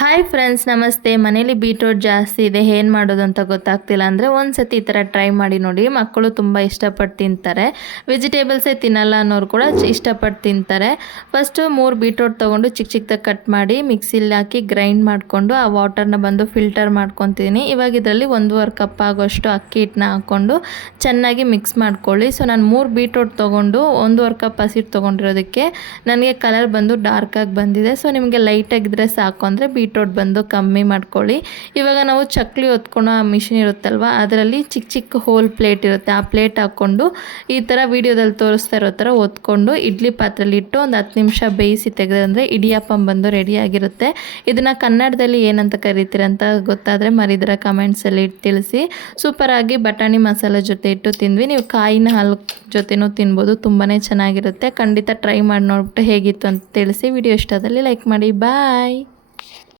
Hi friends, ನಮಸ್ತೆ. ಮನೇಲಿ beetroot ಜಾಸ್ತಿ ಇದೆ, ಏನು ಮಾಡೋದು ಅಂತ ಗೊತ್ತಾಗ್ತಿಲ್ಲ ಅಂದರೆ ಒಂದು ಸತಿ ಈ ಥರ ಟ್ರೈ ಮಾಡಿ ನೋಡಿ. ಮಕ್ಕಳು ತುಂಬ ಇಷ್ಟಪಟ್ಟು ತಿಂತಾರೆ. ವೆಜಿಟೇಬಲ್ಸೇ ತಿನ್ನಲ್ಲ ಅನ್ನೋರು ಕೂಡ ಇಷ್ಟಪಟ್ಟು ತಿಂತಾರೆ. ಫಸ್ಟು 3 ಬೀಟ್ರೂಟ್ ತೊಗೊಂಡು ಚಿಕ್ಕ ಚಿಕ್ಕದಾಗಿ ಕಟ್ ಮಾಡಿ ಮಿಕ್ಸಿಲಿ ಹಾಕಿ ಗ್ರೈಂಡ್ ಮಾಡಿಕೊಂಡು ಆ ವಾಟರ್ನ ಬಂದು ಫಿಲ್ಟರ್ ಮಾಡ್ಕೊತೀನಿ. ಇವಾಗ ಇದರಲ್ಲಿ 1.5 ಕಪ್ ಆಗೋಷ್ಟು ಅಕ್ಕಿ ಹಿಟ್ಟನ್ನ ಹಾಕ್ಕೊಂಡು ಚೆನ್ನಾಗಿ ಮಿಕ್ಸ್ ಮಾಡ್ಕೊಳ್ಳಿ. ಸೊ ನಾನು 3 ಬೀಟ್ರೂಟ್ ತೊಗೊಂಡು 1.5 ಕಪ್ ಹಸಿಟ್ಟು ತೊಗೊಂಡಿರೋದಕ್ಕೆ ನನಗೆ ಕಲರ್ ಬಂದು ಡಾರ್ಕಾಗಿ ಬಂದಿದೆ. ಸೊ ನಿಮಗೆ ಲೈಟಾಗಿದ್ದರೆ ಸಾಕು ಅಂದರೆ ಬೀಟ್ರೂಟ್ ಬಂದು ಕಮ್ಮಿ ಮಾಡ್ಕೊಳ್ಳಿ. ಇವಾಗ ನಾವು ಚಕ್ಲಿ ಹೊತ್ಕೊಳ್ಳೋ ಮಿಷಿನ್ ಇರುತ್ತಲ್ವ, ಅದರಲ್ಲಿ ಚಿಕ್ಕ ಚಿಕ್ಕ ಹೋಲ್ ಪ್ಲೇಟ್ ಇರುತ್ತೆ. ಆ ಪ್ಲೇಟ್ ಹಾಕ್ಕೊಂಡು ಈ ಥರ ವೀಡಿಯೋದಲ್ಲಿ ತೋರಿಸ್ತಾ ಇರೋ ಥರ ಹೊತ್ಕೊಂಡು ಇಡ್ಲಿ ಪಾತ್ರೆಯಲ್ಲಿ ಇಟ್ಟು ಒಂದು 10 ನಿಮಿಷ ಬೇಯಿಸಿ ತೆಗೆದಂದರೆ ಇಡಿಯಪ್ಪಂ ಬಂದು ರೆಡಿಯಾಗಿರುತ್ತೆ. ಇದನ್ನು ಕನ್ನಡದಲ್ಲಿ ಏನಂತ ಕರಿತೀರ ಅಂತ ಗೊತ್ತಾದರೆ ಮರಿದರ ಕಮೆಂಟ್ಸಲ್ಲಿ ತಿಳಿಸಿ. ಸೂಪರಾಗಿ ಬಟಾಣಿ ಮಸಾಲೆ ಜೊತೆ ಇಟ್ಟು ತಿಂದ್ವಿ. ನೀವು ಕಾಯಿನ ಹಾಲು ಜೊತೆನೂ ತಿನ್ಬೋದು, ತುಂಬಾ ಚೆನ್ನಾಗಿರುತ್ತೆ. ಖಂಡಿತ ಟ್ರೈ ಮಾಡಿ ನೋಡ್ಬಿಟ್ಟು ಹೇಗಿತ್ತು ಅಂತ ತಿಳಿಸಿ. ವಿಡಿಯೋ ಇಷ್ಟದಲ್ಲಿ ಲೈಕ್ ಮಾಡಿ. ಬಾಯ್.